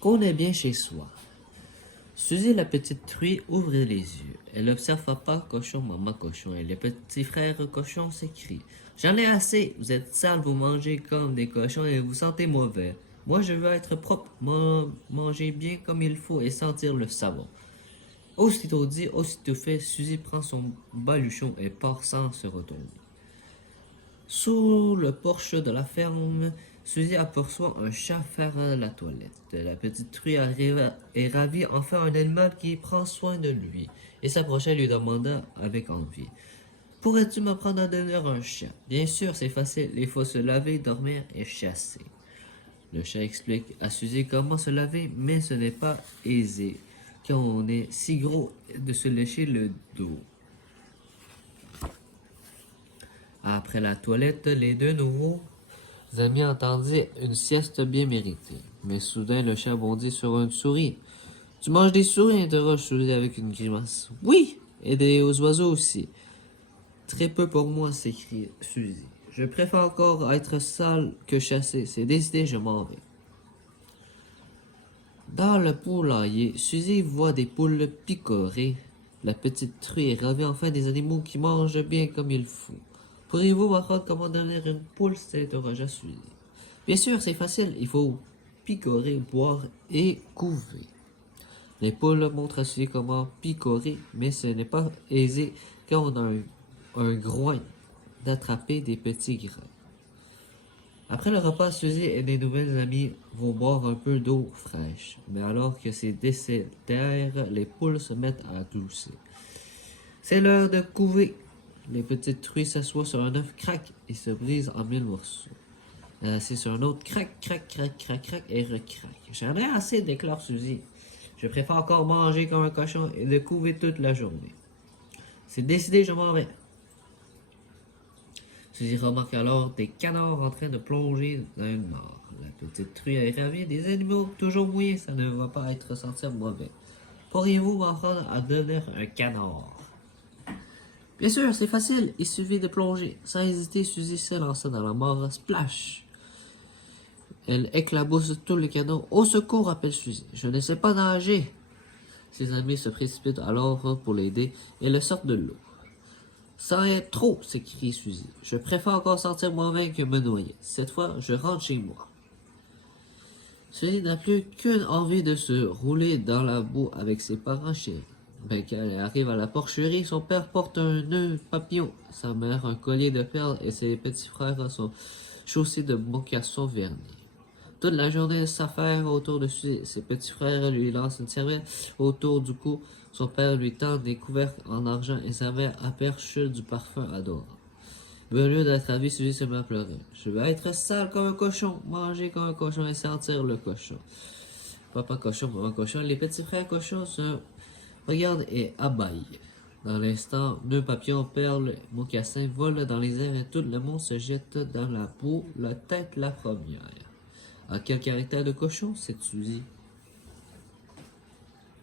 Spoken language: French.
Qu'on est bien chez soi. Suzy la petite truie ouvre les yeux. Elle observe papa cochon, maman cochon et les petits frères cochons s'écrient. J'en ai assez, vous êtes sales, vous mangez comme des cochons et vous sentez mauvais. Moi je veux être propre, manger bien comme il faut et sentir le savon. Aussitôt dit, aussitôt fait, Suzy prend son baluchon et part sans se retourner. Sous le porche de la ferme, Suzy aperçoit un chat faire la toilette. La petite truie arrive et ravie enfin un animal qui prend soin de lui et s'approcha et lui demanda avec envie. Pourrais-tu m'apprendre à devenir un chat? Bien sûr, c'est facile, il faut se laver, dormir et chasser. Le chat explique à Suzy comment se laver, mais ce n'est pas aisé quand on est si gros de se lécher le dos. Après la toilette, les deux nouveaux amis entendirent une sieste bien méritée. Mais soudain, le chat bondit sur une souris. Tu manges des souris? Interroge Suzy avec une grimace. Oui, et des oiseaux aussi. Très peu pour moi, s'écrie Suzy. Je préfère encore être sale que chassé. C'est décidé, je m'en vais. Dans le poulailler, Suzy voit des poules picorées. La petite truie revient enfin des animaux qui mangent bien comme il faut. Pourriez-vous m'apprendre comment devenir une poule? S'interrogea Suzy. Bien sûr, c'est facile. Il faut picorer, boire et couver. Les poules montrent à Suzy comment picorer, mais ce n'est pas aisé quand on a un groin d'attraper des petits grains. Après le repas, Suzy et les nouvelles amies vont boire un peu d'eau fraîche. Mais alors que c'est décédère, les poules se mettent à glousser. C'est l'heure de couver. Les petites truies s'assoient sur un œuf crac et se brisent en mille morceaux. Elle s'assied sur un autre crac, crac, crac, crac, crac et recrac. J'en ai assez, déclare Suzy. Je préfère encore manger comme un cochon et de couver toute la journée. C'est décidé, je m'en vais. Suzy remarque alors des canards en train de plonger dans une mare. La petite truie est ravie des animaux toujours mouillés, ça ne va pas être sentir mauvais. Pourriez-vous m'apprendre à devenir un canard? Bien sûr, c'est facile, il suffit de plonger. Sans hésiter, Suzy s'élança dans la mare, splash! Elle éclabousse tous les canards. Au secours, appelle Suzy. Je ne sais pas nager. Ses amis se précipitent alors pour l'aider et le sortent de l'eau. Ça est trop, s'écrie Suzy. Je préfère encore sentir moi-même que me noyer. Cette fois, je rentre chez moi. Suzy n'a plus qu'une envie de se rouler dans la boue avec ses parents chéris. Ben, quand elle arrive à la porcherie, son père porte un nœud papillon, sa mère un collier de perles et ses petits frères sont chaussés de mocassons vernis. Toute la journée s'affaire autour de Suzy. Ses petits frères lui lancent une serviette autour du cou. Son père lui tend des couvercles en argent et sa mère aperche du parfum adorant. Mais au lieu d'être ravie, Suzy se met à pleurer. Je veux être sale comme un cochon, manger comme un cochon et sentir le cochon. Papa cochon, maman cochon, les petits frères cochons se regardent et abaillent. Dans l'instant, deux papillons, perles, mocassins volent dans les airs et tout le monde se jette dans la boue, la tête la première. À quel caractère de cochon, cette Suzy?